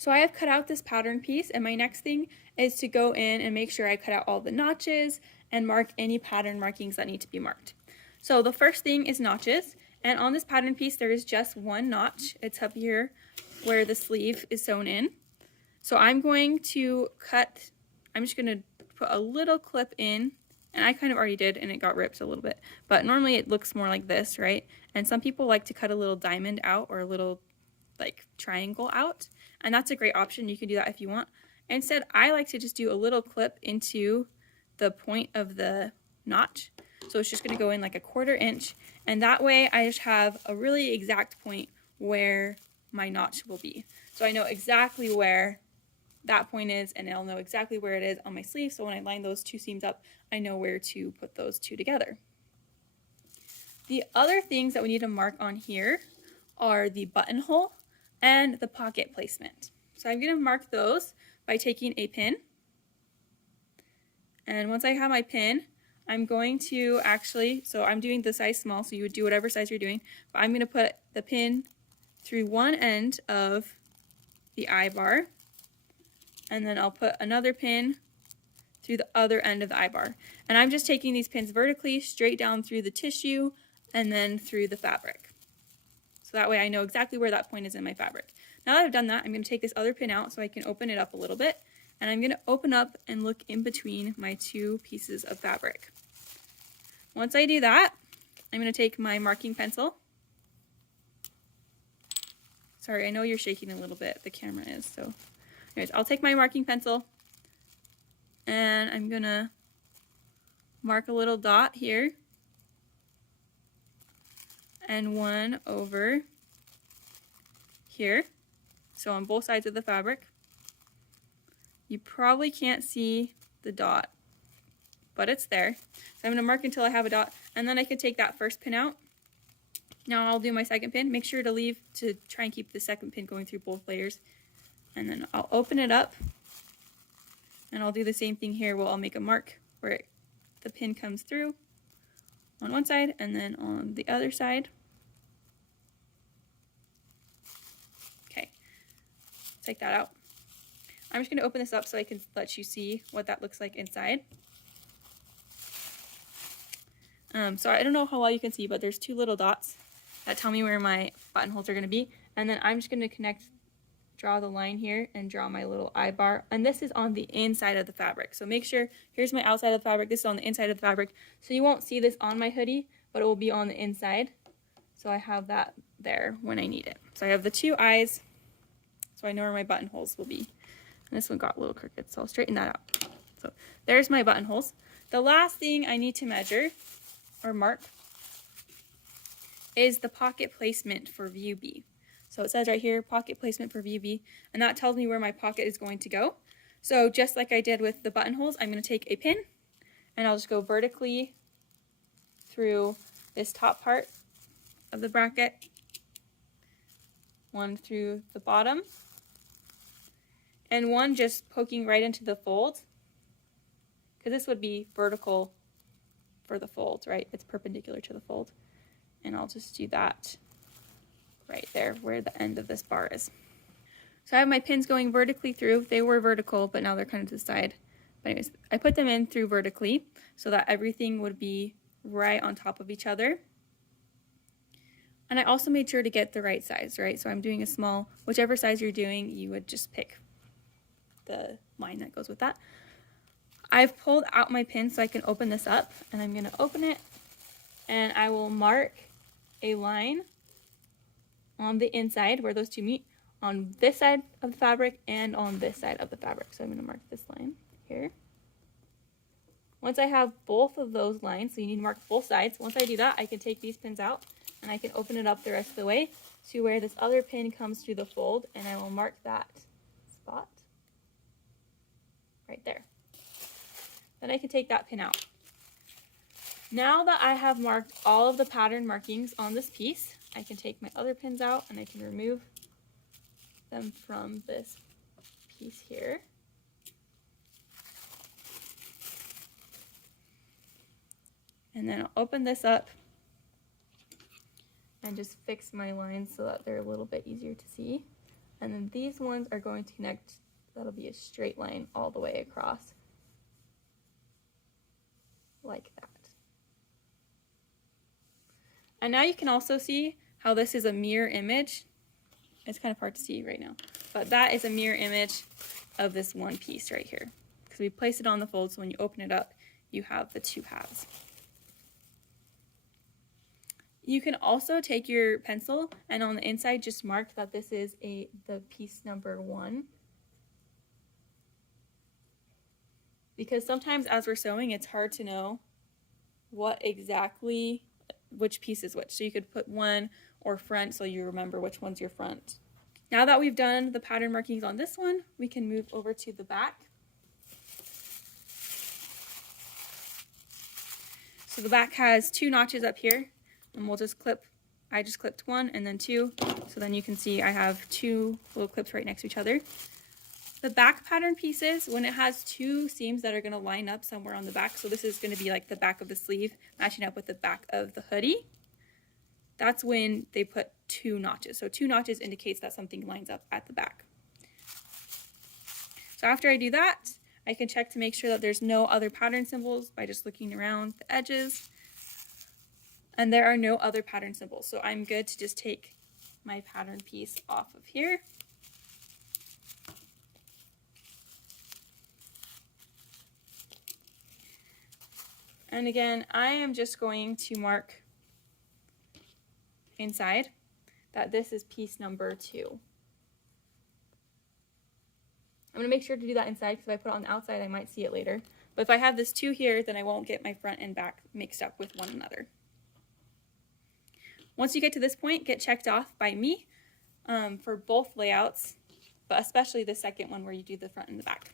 So I have cut out this pattern piece, and my next thing is to go in and make sure I cut out all the notches and mark any pattern markings that need to be marked. So the first thing is notches, and on this pattern piece there is just one notch. It's up here where the sleeve is sewn in. So I'm going to cut, I'm just going to put a little clip in, and I kind of already did and it got ripped a little bit, but normally it looks more like this, right? And some people like to cut a little diamond out or a little like triangle out, and that's a great option. You can do that if you want. Instead, I like to just do a little clip into the point of the notch. So it's just going to go in like a 1/4 inch, and that way I just have a really exact point where my notch will be. So I know exactly where that point is, and I'll know exactly where it is on my sleeve. So when I line those two seams up, I know where to put those two together. The other things that we need to mark on here are the buttonhole and the pocket placement. So I'm going to mark those by taking a pin. And once I have my pin, I'm going to actually, so I'm doing the size small, so you would do whatever size you're doing, but I'm going to put the pin through one end of the eye bar, and then I'll put another pin through the other end of the eye bar. And I'm just taking these pins vertically straight down through the tissue and then through the fabric. So that way I know exactly where that point is in my fabric. Now that I've done that, I'm going to take this other pin out so I can open it up a little bit. And I'm going to open up and look in between my two pieces of fabric. Once I do that, I'm going to take my marking pencil. Sorry, I know you're shaking a little bit, the camera is. So anyways, I'll take my marking pencil and I'm going to mark a little dot here. And one over here, so on both sides of the fabric. You probably can't see the dot, but it's there. So I'm going to mark until I have a dot, and then I can take that first pin out. Now I'll do my second pin. Make sure to try and keep the second pin going through both layers. And then I'll open it up, and I'll do the same thing here where I'll make a mark where the pin comes through on one side and then on the other side. Take that out. I'm just going to open this up so I can let you see what that looks like inside. So I don't know how well you can see, but there's two little dots that tell me where my buttonholes are going to be. And then I'm just going to draw the line here and draw my little eye bar. And this is on the inside of the fabric. So make sure, here's my outside of the fabric, this is on the inside of the fabric. So you won't see this on my hoodie, but it will be on the inside. So I have that there when I need it. So I have the two eyes, so I know where my buttonholes will be. And this one got a little crooked, so I'll straighten that out. So there's my buttonholes. The last thing I need to measure or mark is the pocket placement for view B. So it says right here, pocket placement for view B, and that tells me where my pocket is going to go. So just like I did with the buttonholes, I'm going to take a pin and I'll just go vertically through this top part of the bracket, one through the bottom, and one just poking right into the fold, because this would be vertical for the fold, right? It's perpendicular to the fold. And I'll just do that right there where the end of this bar is. So I have my pins going vertically through. They were vertical, but now they're kind of to the side. But anyways, I put them in through vertically so that everything would be right on top of each other. And I also made sure to get the right size, right? So I'm doing a small, whichever size you're doing, you would just pick the line that goes with that. I've pulled out my pin so I can open this up, and I'm going to open it, and I will mark a line on the inside where those two meet, on this side of the fabric and on this side of the fabric. So I'm going to mark this line here. Once I have both of those lines, so you need to mark both sides, once I do that, I can take these pins out and I can open it up the rest of the way to where this other pin comes through the fold, and I will mark that spot right there. Then I can take that pin out. Now that I have marked all of the pattern markings on this piece, I can take my other pins out and I can remove them from this piece here. And then I'll open this up and just fix my lines so that they're a little bit easier to see. And then these ones are going to connect, that'll be a straight line all the way across, like that. And now you can also see how this is a mirror image. It's kind of hard to see right now, but that is a mirror image of this one piece right here, because we place it on the fold, so when you open it up, you have the two halves. You can also take your pencil and on the inside just mark that this is the piece number 1. Because sometimes as we're sewing, it's hard to know which piece is which. So you could put 1 or front so you remember which one's your front. Now that we've done the pattern markings on this one, we can move over to the back. So the back has 2 notches up here, and we'll just clip, I just clipped 1 and then 2, so then you can see I have 2 little clips right next to each other. The back pattern pieces, when it has 2 seams that are going to line up somewhere on the back, so this is going to be like the back of the sleeve matching up with the back of the hoodie, that's when they put 2 notches. So 2 notches indicates that something lines up at the back. So after I do that, I can check to make sure that there's no other pattern symbols by just looking around the edges. And there are no other pattern symbols, so I'm good to just take my pattern piece off of here. And again, I am just going to mark inside that this is piece number 2. I'm going to make sure to do that inside, because if I put it on the outside, I might see it later. But if I have this 2 here, then I won't get my front and back mixed up with one another. Once you get to this point, get checked off by me for both layouts, but especially the second one where you do the front and the back.